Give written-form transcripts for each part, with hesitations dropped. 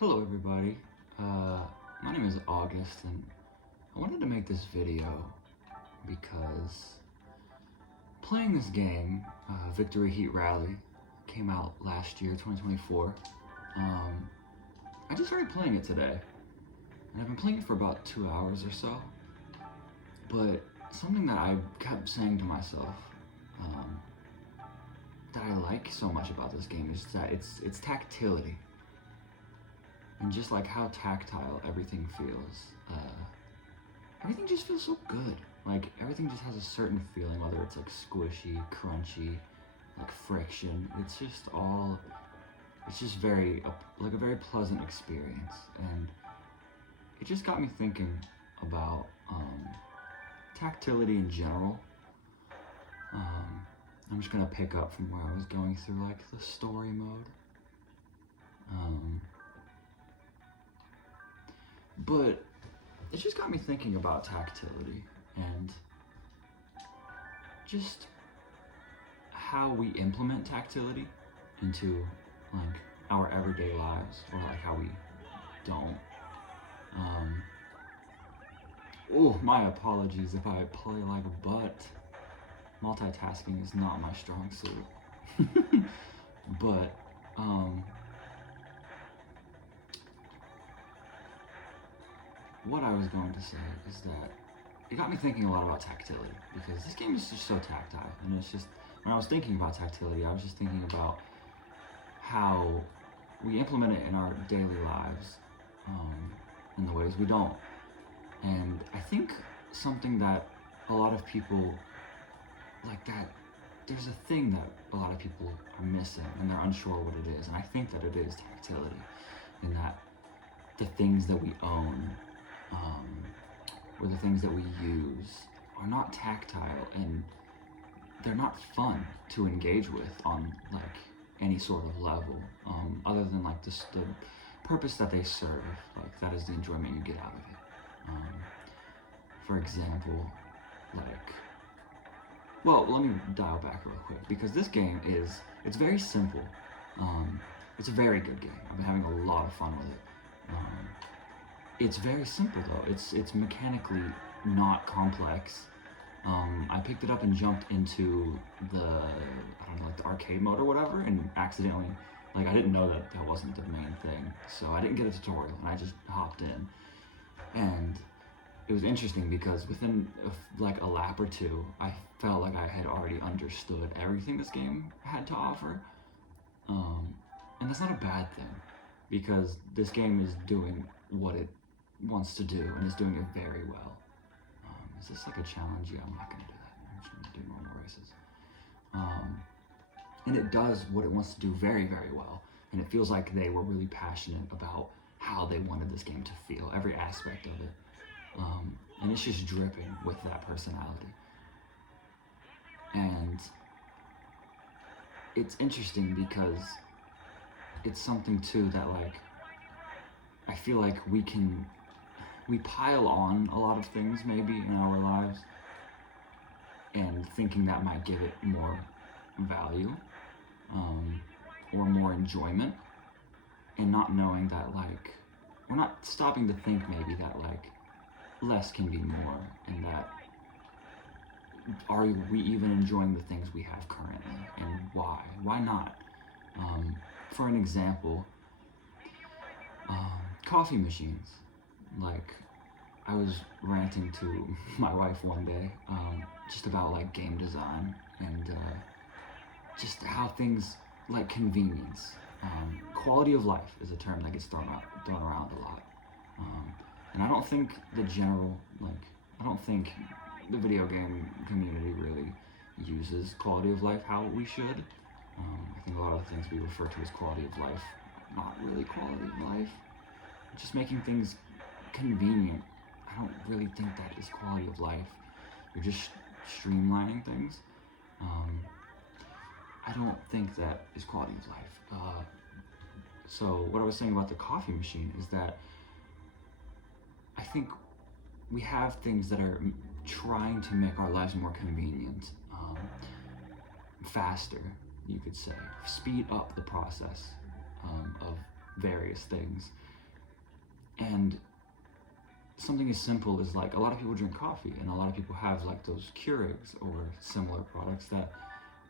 Hello everybody, my name is August and I wanted to make this video because playing this game, Victory Heat Ralley, came out last year, 2024. I just started playing it today and I've been playing it for about 2 hours or so, but something that I kept saying to myself that I like so much about this game is that it's tactility. And just like how tactile everything feels, everything just feels so good. Like everything just has a certain feeling, whether it's like squishy, crunchy, like friction. It's just very, like a very pleasant experience. And it just got me thinking about tactility in general. I'm just gonna pick up from where I was going through like the story mode. But it just got me thinking about tactility and just how we implement tactility into like our everyday lives, or like how we don't. Oh, my apologies if I play like a butt. Multitasking is not my strong suit. But what I was going to say is that it got me thinking a lot about tactility, because this game is just so tactile, and it's just, when I was thinking about tactility, I was just thinking about how we implement it in our daily lives in the ways we don't. And I think something that a lot of people, like that, there's a thing that a lot of people are missing and they're unsure what it is, and I think that it is tactility, in that the things that we own or the things that we use are not tactile, and they're not fun to engage with on like any sort of level, other than like the purpose that they serve. Like that is the enjoyment you get out of it. For example, like, well, let me dial back real quick, because this game it's very simple. It's a very good game. I've been having a lot of fun with it. It's very simple though. It's mechanically not complex. I picked it up and jumped into the, I don't know, like the arcade mode or whatever, and accidentally, like I didn't know that that wasn't the main thing, so I didn't get a tutorial and I just hopped in. And it was interesting because within like a lap or two, I felt like I had already understood everything this game had to offer. And that's not a bad thing, because this game is doing what it wants to do, and is doing it very well. Is this like a challenge? Yeah, I'm not gonna do that. I'm just gonna do normal races. And it does what it wants to do very, very well. And it feels like they were really passionate about how they wanted this game to feel, every aspect of it. And it's just dripping with that personality. And it's interesting because it's something too that, like, I feel like we pile on a lot of things maybe in our lives, and thinking that might give it more value or more enjoyment, and not knowing that, like, we're not stopping to think maybe that like less can be more, and that are we even enjoying the things we have currently, and why not? For an example, coffee machines. Like, I was ranting to my wife one day just about like game design, and just how things like convenience, quality of life is a term that gets thrown around a lot, and I don't think I don't think the video game community really uses quality of life how we should. I think a lot of the things we refer to as quality of life, not really quality of life. Just making things convenient, I don't really think that is quality of life. You're just streamlining things. I don't think that is quality of life. So what I was saying about the coffee machine is that I think we have things that are trying to make our lives more convenient, faster, you could say, speed up the process of various things. And something as simple as, like, a lot of people drink coffee, and a lot of people have like those Keurigs or similar products that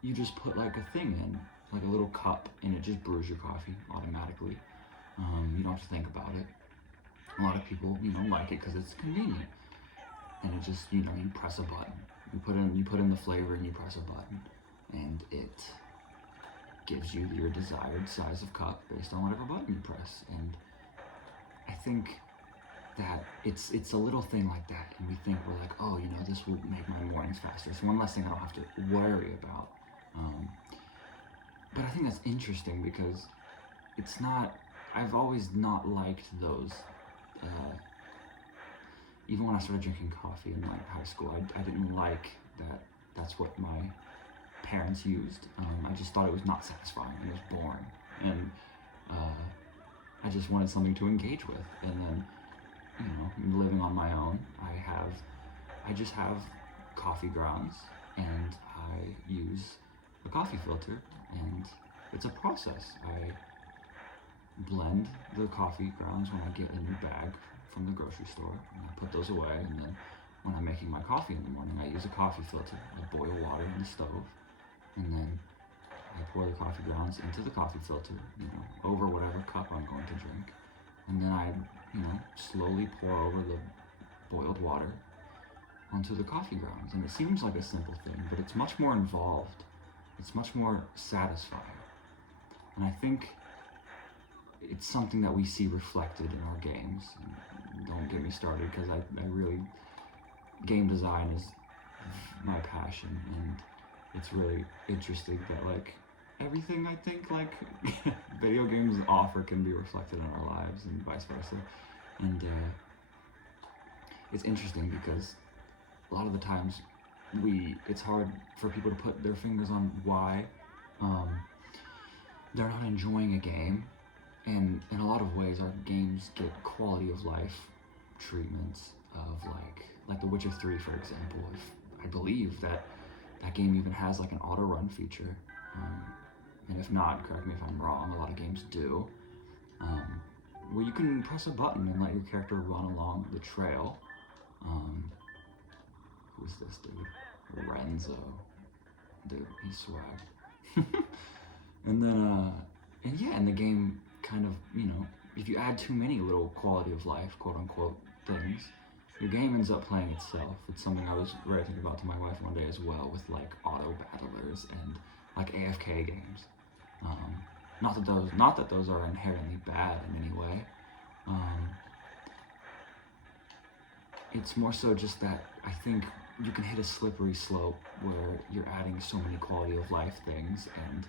you just put like a thing in, like a little cup, and it just brews your coffee automatically. You don't have to think about it. A lot of people, like it because it's convenient, and it just, you press a button, you put in the flavor, and you press a button, and it gives you your desired size of cup based on whatever button you press. And I think that it's a little thing like that, and we think we're like, oh, this will make my mornings faster. It's one less thing I don't have to worry about. But I think that's interesting because it's not. I've always not liked those. Even when I started drinking coffee in like high school, I didn't like that. That's what my parents used. I just thought it was not satisfying, and it was boring, and I just wanted something to engage with. And then, living on my own, I just have coffee grounds, and I use a coffee filter, and it's a process. I blend the coffee grounds when I get a new bag from the grocery store, and I put those away, and then when I'm making my coffee in the morning, I use a coffee filter. I boil water in the stove, and then I pour the coffee grounds into the coffee filter, over whatever cup I'm going to drink, and then I, slowly pour over the boiled water onto the coffee grounds. And it seems like a simple thing, but it's much more involved. It's much more satisfying. And I think it's something that we see reflected in our games. And don't get me started, because I really, game design is my passion, and it's really interesting that like everything I think like video games offer can be reflected in our lives, and vice versa. And it's interesting because a lot of the times it's hard for people to put their fingers on why they're not enjoying a game. And in a lot of ways, our games get quality of life treatments of like The Witcher 3, for example. I believe that game even has like an auto run feature, and if not, correct me if I'm wrong, a lot of games do, where you can press a button and let your character run along the trail. Who's this dude? Renzo. Dude, he's swag. And then, and the game kind of, if you add too many little quality of life, quote unquote, things, your game ends up playing itself. It's something I was ranting about to my wife one day as well, with like auto battlers and like AFK games. Not that those are inherently bad in any way. It's more so just that I think you can hit a slippery slope where you're adding so many quality of life things, and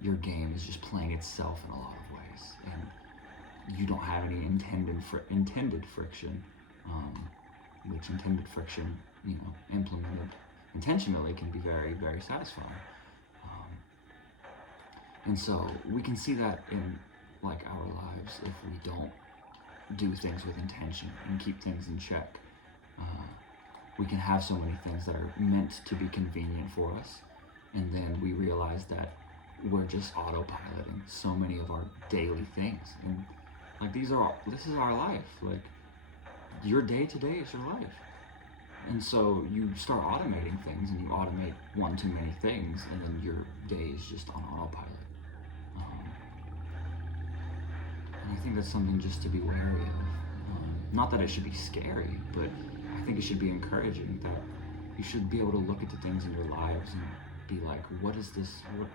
your game is just playing itself in a lot of ways, and you don't have any intended friction, which intended friction, implemented intentionally, can be very, very satisfying. And so we can see that in like our lives if we don't do things with intention and keep things in check. We can have so many things that are meant to be convenient for us, and then we realize that we're just autopiloting so many of our daily things. And like this is our life. Like your day to day is your life. And so you start automating things, and you automate one too many things, and then your day is just on autopilot. And I think that's something just to be wary of. Not that it should be scary, but I think it should be encouraging that you should be able to look at the things in your lives and be like, what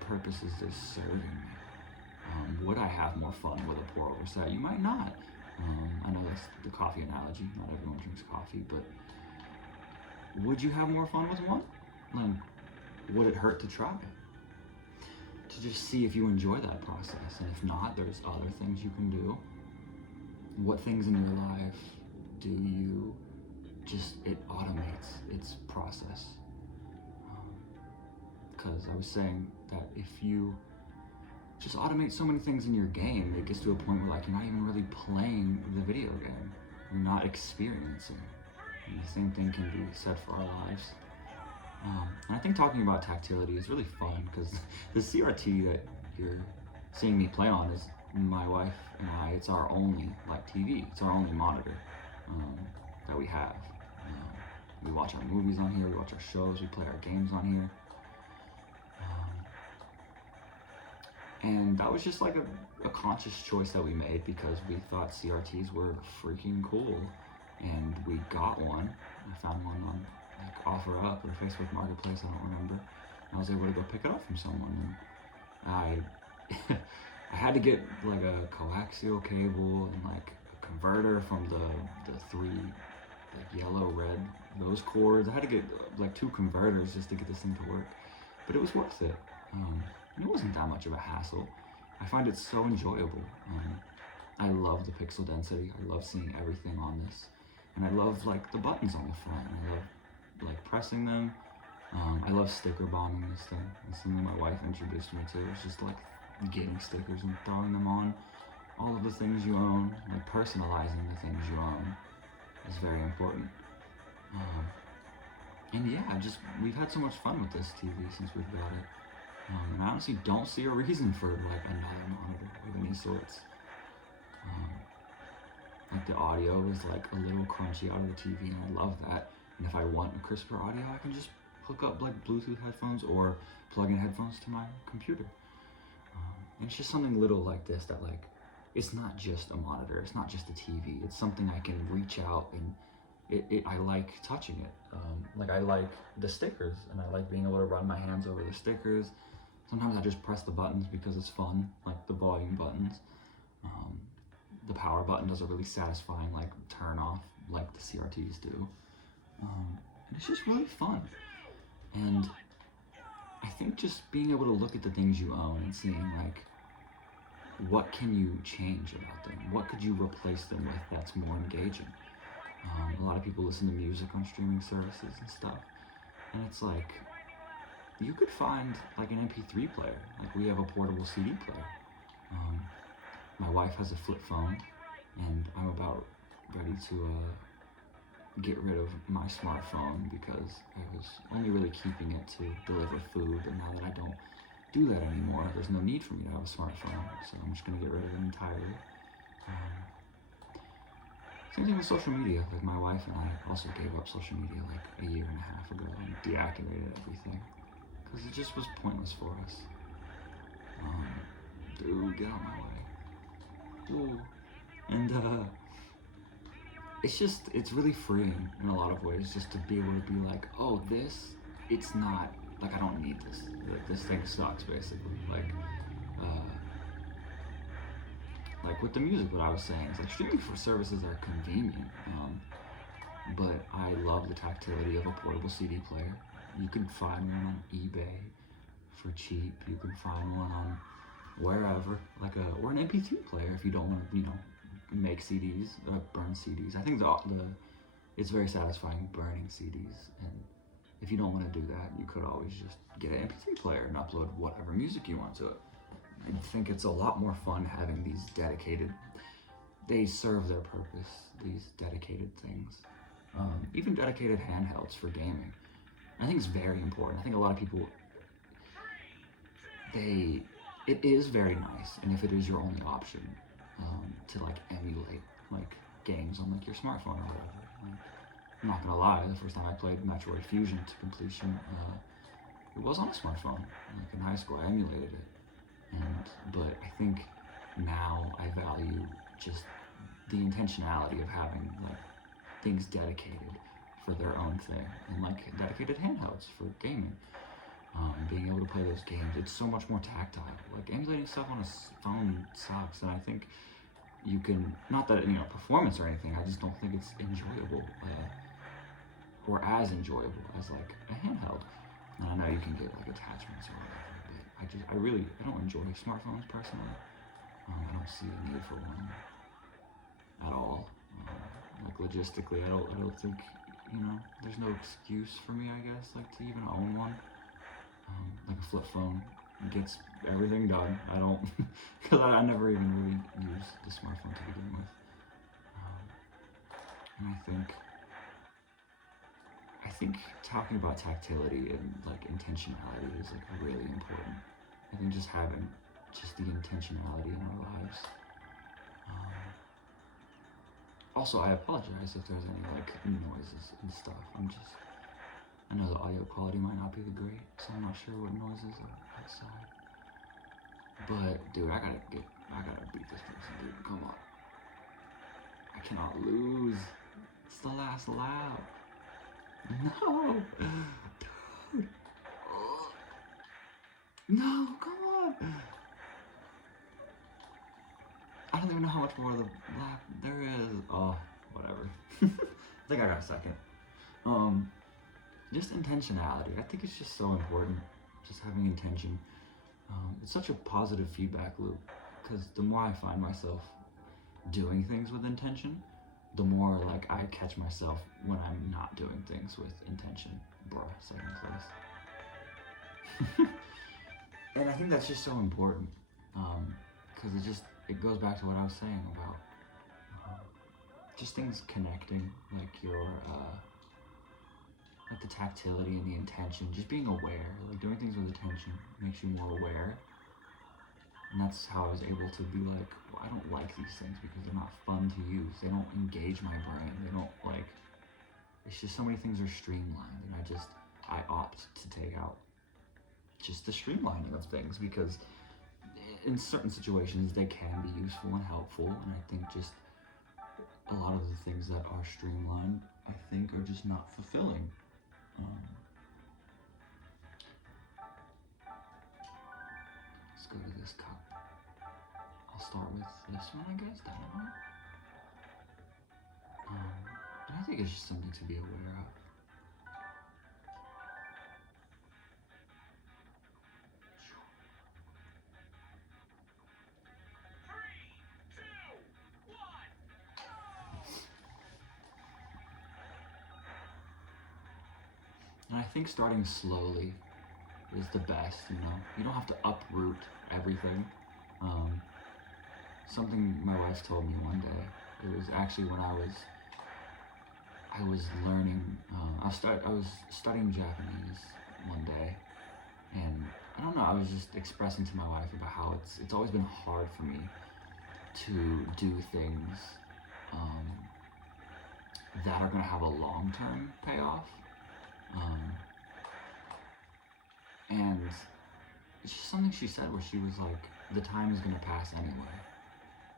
purpose is this serving me? Would I have more fun with a pour over set? You might not. I know that's the coffee analogy. Not everyone drinks coffee, but would you have more fun with one? Like, would it hurt to try? To just see if you enjoy that process, and if not, there's other things you can do. What things in your life do you it automates its process? Because I was saying that if you just automate so many things in your game, it gets to a point where like you're not even really playing the video game. You're not experiencing. And the same thing can be said for our lives. And I think talking about tactility is really fun, because the CRT that you're seeing me play on is my wife and I, it's our only like TV. It's our only monitor that we have. We watch our movies on here. We watch our shows. We play our games on here. And that was just like a conscious choice that we made because we thought CRTs were freaking cool, and we got one. I found one on like OfferUp or Facebook Marketplace, I don't remember. And I was able to go pick it up from someone. And I had to get like a coaxial cable and like a converter from the three like yellow, red, those cords. I had to get like 2 converters just to get this thing to work, but it was worth it. It wasn't that much of a hassle. I find it so enjoyable. I love the pixel density. I love seeing everything on this. And I love like the buttons on the front. I love like pressing them. I love sticker bombing this thing. It's something my wife introduced me to. It's just like getting stickers and throwing them on all of the things you own. Like personalizing the things you own is very important. And yeah, we've had so much fun with this TV since we've got it. And I honestly don't see a reason for like another monitor of any sorts. Like the audio is like a little crunchy out of the TV, and I love that. And if I want a crisper audio, I can just hook up like Bluetooth headphones or plug in headphones to my computer. And it's just something little like this that like, it's not just a monitor, it's not just a TV, it's something I can reach out and I like touching it. Like I like the stickers, and I like being able to run my hands over the stickers. Sometimes I just press the buttons because it's fun, like the volume buttons. The power button does a really satisfying like turn off like the CRTs do. And it's just really fun. And I think just being able to look at the things you own and seeing like, what can you change about them? What could you replace them with that's more engaging? A lot of people listen to music on streaming services and stuff. And it's like, you could find like an MP3 player. Like we have a portable CD player. My wife has a flip phone, and I'm about ready to get rid of my smartphone because I was only really keeping it to deliver food, and now that I don't do that anymore, there's no need for me to have a smartphone, so I'm just going to get rid of it entirely. Same thing with social media. Like my wife and I also gave up social media like a year and a half ago and deactivated everything because it just was pointless for us. Dude, get out of my way. Dude. And it's really freeing in a lot of ways just to be able to be like, oh, it's not, like I don't need this. Like this thing sucks basically. Like with the music, what I was saying is like streaming for services are convenient, but I love the tactility of a portable CD player. You can find one on eBay for cheap. You can find one on wherever, or an MP3 player if you don't want to, make CDs, burn CDs. I think it's very satisfying burning CDs, and if you don't want to do that, you could always just get an MP3 player and upload whatever music you want to it. I think it's a lot more fun having these they serve their purpose, these dedicated things. Even dedicated handhelds for gaming. I think it's very important. I think a lot of people, it is very nice, and if it is your only option, to like emulate like games on like your smartphone or whatever. Like, I'm not gonna lie, the first time I played Metroid Fusion to completion, it was on a smartphone. Like in high school, I emulated it. But I think now I value just the intentionality of having like things dedicated for their own thing, and like dedicated handhelds for gaming. Being able to play those games, it's so much more tactile. Like emulating stuff on a phone sucks, and I think you can, not that performance or anything, I just don't think it's enjoyable, or as enjoyable as like a handheld. And I know you can get like attachments or whatever, but I don't enjoy smartphones personally. I don't see a need for one at all. Like logistically, I don't think, there's no excuse for me, I guess, like to even own one. Like a flip phone gets everything done. I don't, because I never even really used the smartphone to begin with. And I think talking about tactility and like intentionality is like really important. I think just having just the intentionality in our lives. Also, I apologize if there's any like noises and stuff. I know the audio quality might not be the great, so I'm not sure what noises are outside. But dude, I gotta beat this person, dude. Come on. I cannot lose. It's the last lap. No, dude. No, come on. I don't even know how much more of the lap there is. Oh, whatever. I think I got second. Just intentionality. I think it's just so important. Just having intention. It's such a positive feedback loop, because the more I find myself doing things with intention, the more like I catch myself when I'm not doing things with intention. Bruh, second place. And I think that's just so important, because it goes back to what I was saying about just things connecting, like like the tactility and the intention, just being aware, like doing things with attention makes you more aware. And that's how I was able to be like, well, I don't like these things because they're not fun to use. They don't engage my brain. They don't like, it's just so many things are streamlined, and I opt to take out just the streamlining of things, because in certain situations they can be useful and helpful, and I think just a lot of the things that are streamlined, I think, are just not fulfilling. Let's go to this cup. I'll start with this one, I guess, dynamite. And I think it's just something to be aware of. And I think starting slowly is the best, you know? You don't have to uproot everything. Something my wife told me one day, it was actually when I was learning, I was studying Japanese one day, and I don't know, I was just expressing to my wife about how it's always been hard for me to do things that are gonna have a long-term payoff. And it's just something she said where she was like, the time is going to pass anyway.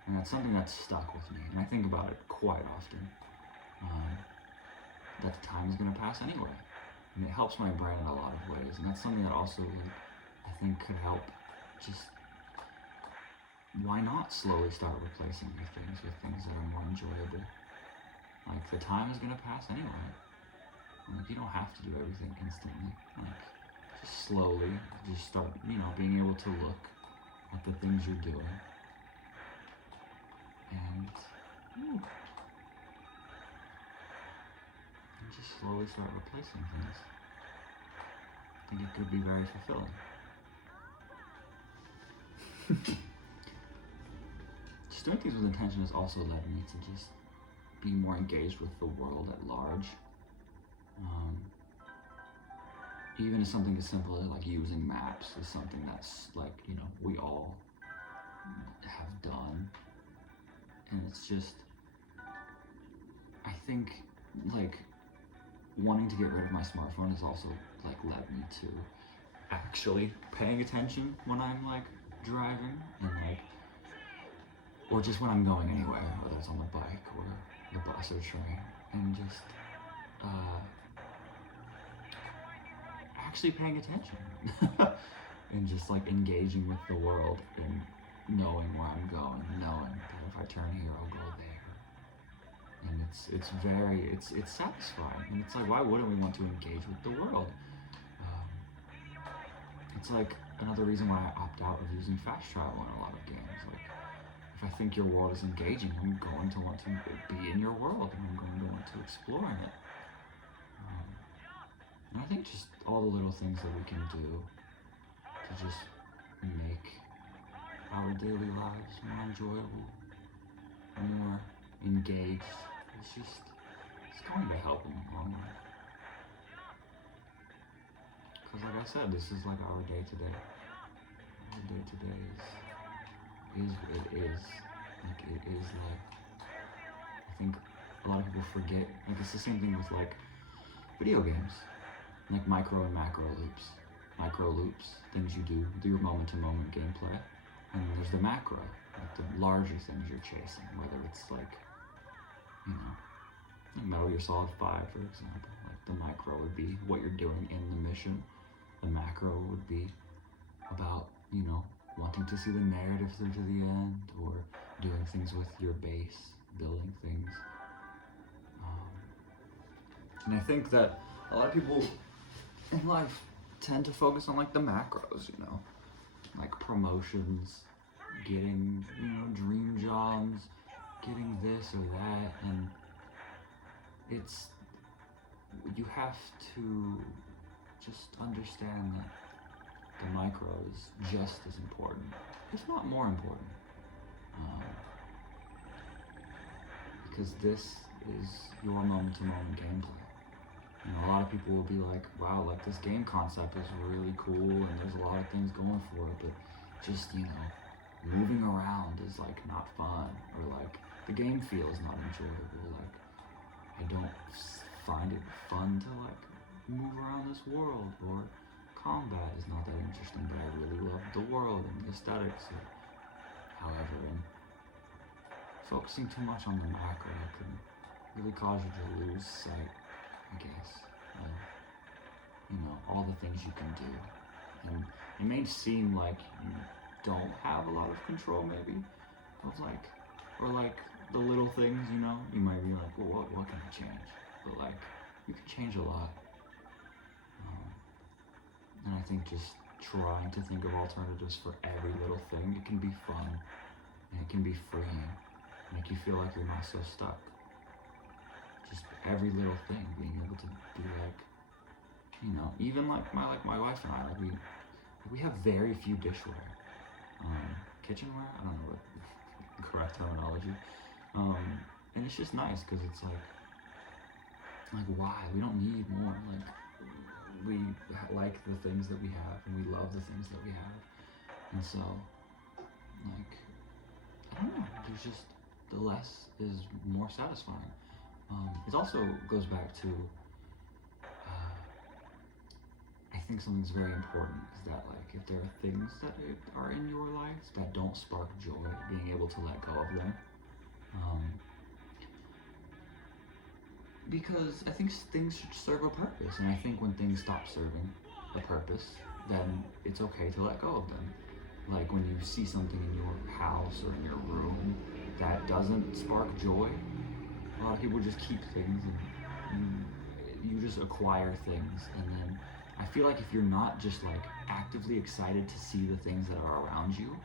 And that's something that's stuck with me. And I think about it quite often. That the time is going to pass anyway. And it helps my brain in a lot of ways. And that's something that also, like, I think could help just, why not slowly start replacing these things with things that are more enjoyable? Like, the time is going to pass anyway. Like, you don't have to do everything instantly. Like, just slowly, just start, you know, being able to look at the things you're doing. And just slowly start replacing things. I think it could be very fulfilling. Just doing things with intention has also led me to just be more engaged with the world at large. Even if something as simple as like using maps is something that's like, you know, we all have done. And it's just, I think like wanting to get rid of my smartphone has also like led me to actually paying attention when I'm like driving, and like, or just when I'm going anywhere, whether it's on the bike or the bus or train, and just actually paying attention and just like engaging with the world and knowing where I'm going, knowing that if I turn here, I'll go there. And it's satisfying. And it's like, why wouldn't we want to engage with the world? It's like another reason why I opt out of using fast travel in a lot of games. Like, if I think your world is engaging, I'm going to want to be in your world, and I'm going to want to explore in it. And I think just all the little things that we can do to just make our daily lives more enjoyable, more engaged, it's going to help in the long run. Because like I said, this is like our day-to-day. Our day-to-day is is what it is. Like, it is like, I think a lot of people forget, like, it's the same thing with, like, video games. Like micro and macro loops. Micro loops, things you do, your moment-to-moment gameplay. And then there's the macro, like the larger things you're chasing, whether it's like, you know, like Metal Gear Solid 5, for example. Like the micro would be what you're doing in the mission. The macro would be about, you know, wanting to see the narrative through to the end, or doing things with your base, building things. And I think that a lot of people in life tend to focus on like the macros, you know, like promotions, getting, you know, dream jobs, getting this or that, and it's, you have to just understand that the micro is just as important, if not more important, because this is your moment-to-moment gameplay. You know, a lot of people will be like, wow, like this game concept is really cool and there's a lot of things going for it, but just, you know, moving around is like not fun, or like the game feel is not enjoyable. Like, I don't find it fun to like move around this world, or combat is not that interesting, but I really love the world and the aesthetics. However, and focusing too much on the macro can really cause you to lose sight, I guess, of, you know, all the things you can do. And it may seem like you don't have a lot of control, maybe, of like, or like the little things, you know, you might be like, well, what can I change? But like, you can change a lot. And I think just trying to think of alternatives for every little thing, it can be fun, and it can be freeing, make you feel like you're not so stuck. Just every little thing, being able to be like, you know, even like my wife and I, like we have very few dishware, kitchenware. I don't know what the correct terminology, and it's just nice because it's like why we don't need more. Like, we like the things that we have, and we love the things that we have, and so like, I don't know. There's just, the less is more satisfying. It also goes back to, I think something's very important is that, like, if there are things that are in your life that don't spark joy, being able to let go of them. Because I think things should serve a purpose, and I think when things stop serving a purpose, then it's okay to let go of them. Like when you see something in your house or in your room that doesn't spark joy, a lot of people just keep things, and you just acquire things, and then I feel like if you're not just like actively excited to see the things that are around you,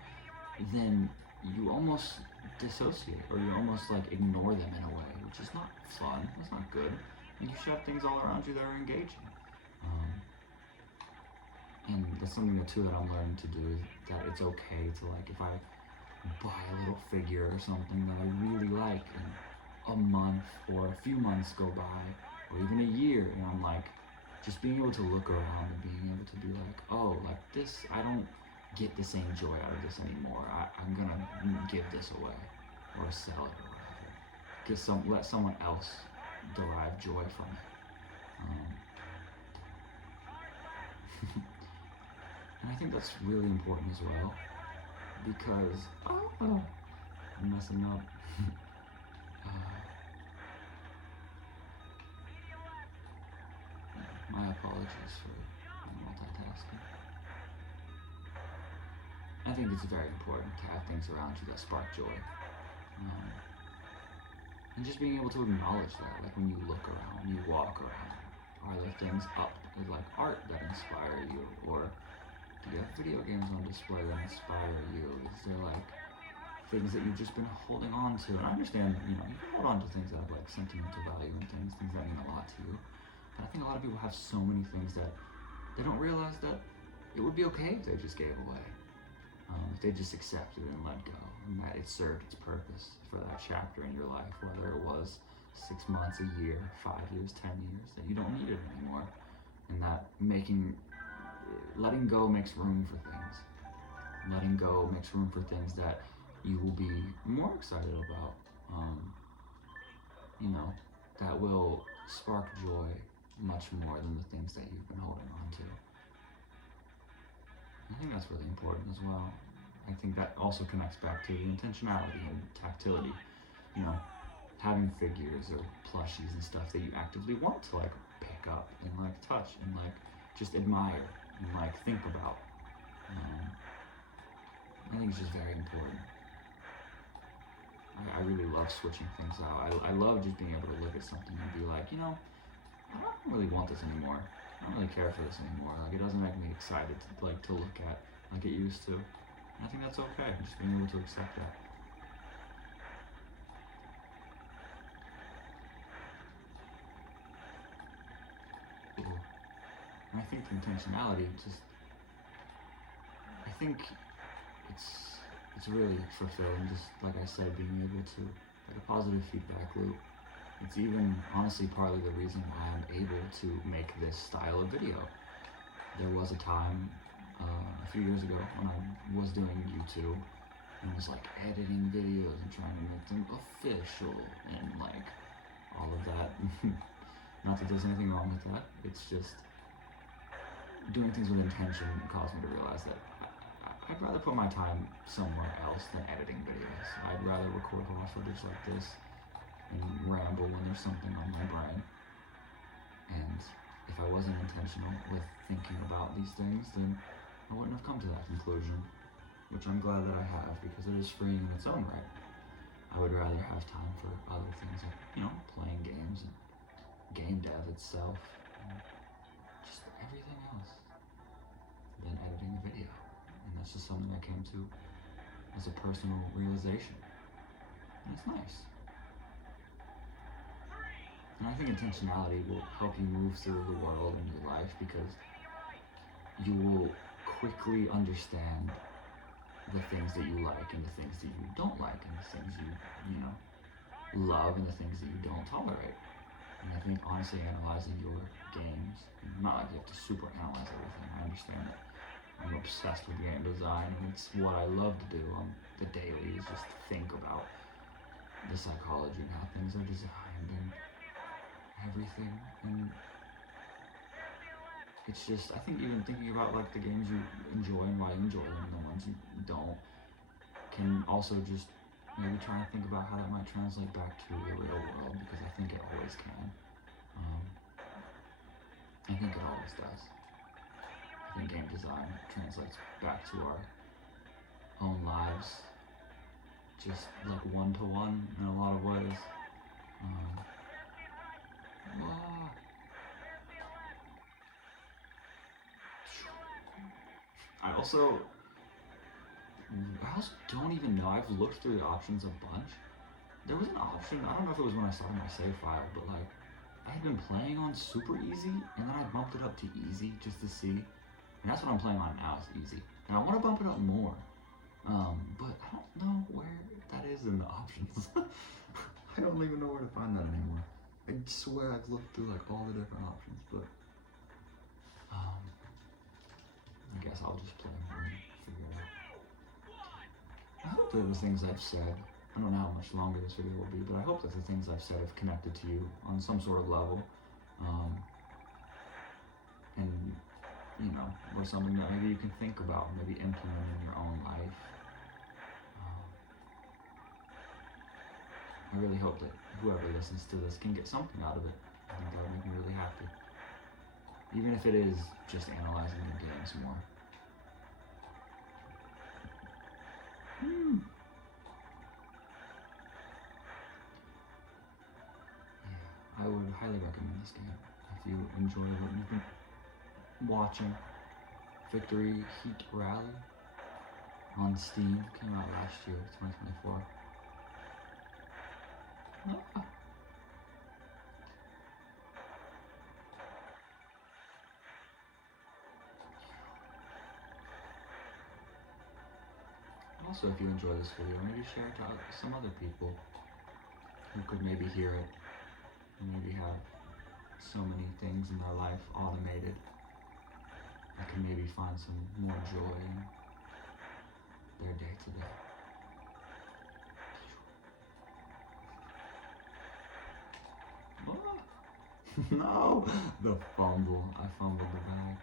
then you almost dissociate, or you almost like ignore them in a way, which is not fun. It's not good. You should have things all around you that are engaging. And that's something that too that I'm learning to do, is that it's okay to, like, if I buy a little figure or something that I really like, and a month or a few months go by, or even a year, and I'm like, just being able to look around and being able to be like, oh, like this, I don't get the same joy out of this anymore. I'm gonna give this away, or sell it, or whatever. Let someone else derive joy from it. And I think that's really important as well, because I'm messing up. My apologies for multitasking. I think it's very important to have things around you that spark joy. And just being able to acknowledge that, like when you look around, you walk around, are there things up, like art that inspire you, or do you have video games on display that inspire you? Is there like things that you've just been holding on to? And I understand, you know, you can hold on to things that have like sentimental value and things that mean a lot to you. But I think a lot of people have so many things that they don't realize that it would be okay if they just gave away. If they just accepted and let go, and that it served its purpose for that chapter in your life, whether it was 6 months, a year, 5 years, 10 years, that you don't need it anymore. And that letting go makes room for things. Letting go makes room for things that you will be more excited about, you know, that will spark joy much more than the things that you've been holding on to. I think that's really important as well. I think that also connects back to the intentionality and tactility. You know, having figures or plushies and stuff that you actively want to like pick up and like touch and like just admire and like think about. I think it's just very important. I really love switching things out. I love just being able to look at something and be like, you know, I don't really want this anymore. I don't really care for this anymore. Like, it doesn't make me excited to look at like it used to. And I think that's okay. Just being able to accept that. And I think intentionality I think it's really fulfilling, just like I said, being able to like a positive feedback loop. It's even honestly partly the reason why I'm able to make this style of video. There was a time a few years ago when I was doing YouTube and was like editing videos and trying to make them official and like all of that. Not that there's anything wrong with that. It's just doing things with intention caused me to realize that I'd rather put my time somewhere else than editing videos. I'd rather record raw footage like this and ramble when there's something on my brain. And if I wasn't intentional with thinking about these things, then I wouldn't have come to that conclusion, which I'm glad that I have, because it is freeing in its own right. I would rather have time for other things like, you know, playing games and game dev itself, and just everything else than editing a video. And that's just something I came to as a personal realization. And it's nice. And I think intentionality will help you move through the world and your life, because you will quickly understand the things that you like and the things that you don't like, and the things you know, love and the things that you don't tolerate. And I think honestly analyzing your games, not like you have to super analyze everything. I understand that I'm obsessed with game design, and it's what I love to do on the daily, is just think about the psychology and how things are designed and everything. And it's just, I think even thinking about like the games you enjoy and why you enjoy them and the ones you don't can also just maybe try to think about how that might translate back to the real world, because I think it always can. I think it always does. I think game design translates back to our own lives, just like one-to-one in a lot of ways. I also don't even know. I've looked through the options a bunch. There was an option, I don't know if it was when I started my save file, but like I had been playing on super easy, and then I bumped it up to easy just to see. And that's what I'm playing on now, is easy. And I want to bump it up more, but I don't know where that is in the options. I don't even know where to find that anymore. I swear I've looked through like all the different options, but I guess I'll just play more and figure it out. I hope that the things I've said, I don't know how much longer this video will be, but I hope that the things I've said have connected to you on some sort of level. And, you know, or something that maybe you can think about, maybe implement in your own life. I really hope that whoever listens to this can get something out of it. I think that would make me really happy. Even if it is just analyzing the games more. I would highly recommend this game if you enjoy what you've been watching. Victory Heat Ralley on Steam, came out last year, 2024. Also, if you enjoy this video, maybe share it to some other people who could maybe hear it and maybe have so many things in their life automated that can maybe find some more joy in their day to day. No! The fumble. I fumbled the bag.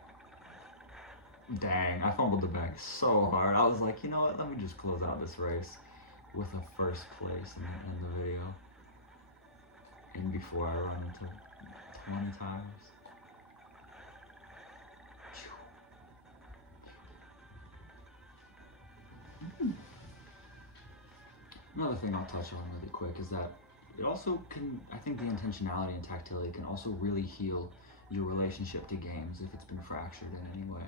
Dang, I fumbled the bag so hard. I was like, you know what? Let me just close out this race with a first place in the video. And before I run into 20 times. Another thing I'll touch on really quick is that it also can, I think the intentionality and tactility can also really heal your relationship to games if it's been fractured in any way.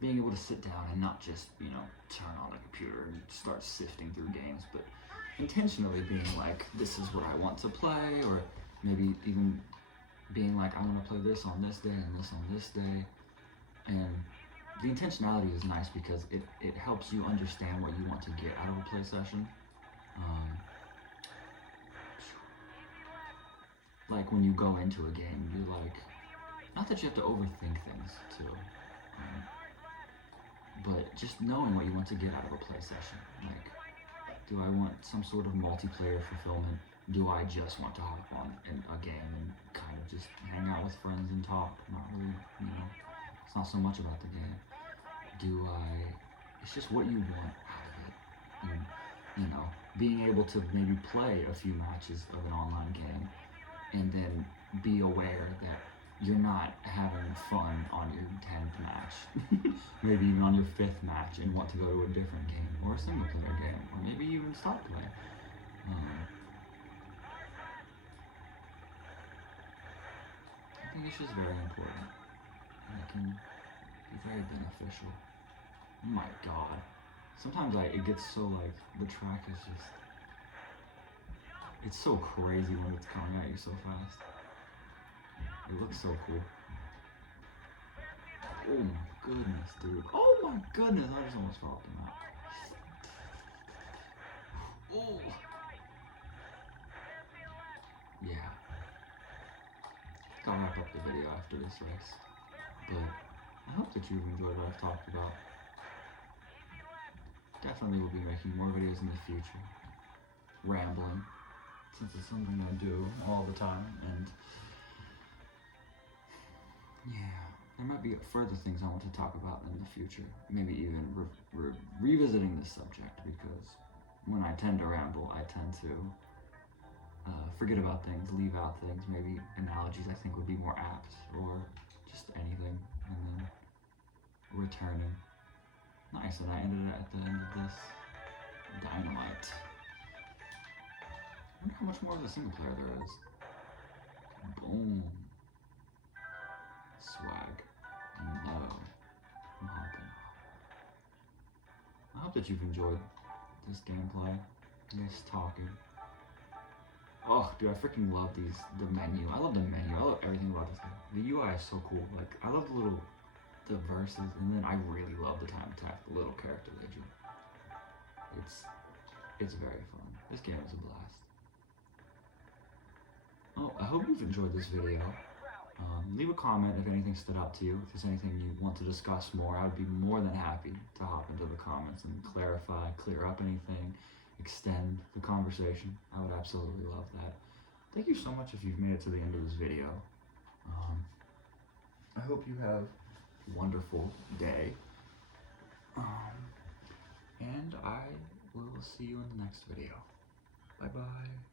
Being able to sit down and not just, turn on the computer and start sifting through games, but intentionally being like, this is what I want to play, or maybe even being like, I want to play this on this day and this on this day. And the intentionality is nice because it helps you understand what you want to get out of a play session. Like when you go into a game, you like, not that you have to overthink things too, but just knowing what you want to get out of a play session. Like, do I want some sort of multiplayer fulfillment? Do I just want to hop on a game and kind of just hang out with friends and talk? Not really, it's not so much about the game. It's just what you want out of it. And, being able to maybe play a few matches of an online game and then be aware that you're not having fun on your 10th match, maybe even on your 5th match, and want to go to a different game or a single player game, or maybe even stop playing. I think it's just very important, and it can be very beneficial. Oh my god. Sometimes it gets so like, the track is just, it's so crazy when it's coming at you so fast. It looks so cool. Oh my goodness, dude. Oh my goodness, I just almost fell off the map. Oh. Yeah. Gotta wrap up the video after this race. But I hope that you've enjoyed what I've talked about. Definitely will be making more videos in the future. Rambling, since it's something I do all the time, and yeah, there might be further things I want to talk about in the future. Maybe even revisiting this subject, because when I tend to ramble, I tend to forget about things, leave out things, maybe analogies I think would be more apt, or just anything, and then returning. Nice, and I ended it at the end of this. Dynamite. I wonder how much more of the single player there is. Boom. Swag. No. I'm hopping. I hope that you've enjoyed this gameplay, this talking. Oh, dude, I freaking love the menu. I love the menu. I love everything about this game. The UI is so cool. Like, I love the verses, and then I really love the time attack, the little character they drew. It's very fun. This game is a blast. Oh, I hope you've enjoyed this video. Leave a comment if anything stood out to you. If there's anything you want to discuss more, I would be more than happy to hop into the comments and clarify, clear up anything, extend the conversation. I would absolutely love that. Thank you so much if you've made it to the end of this video. I hope you have a wonderful day. And I will see you in the next video. Bye-bye.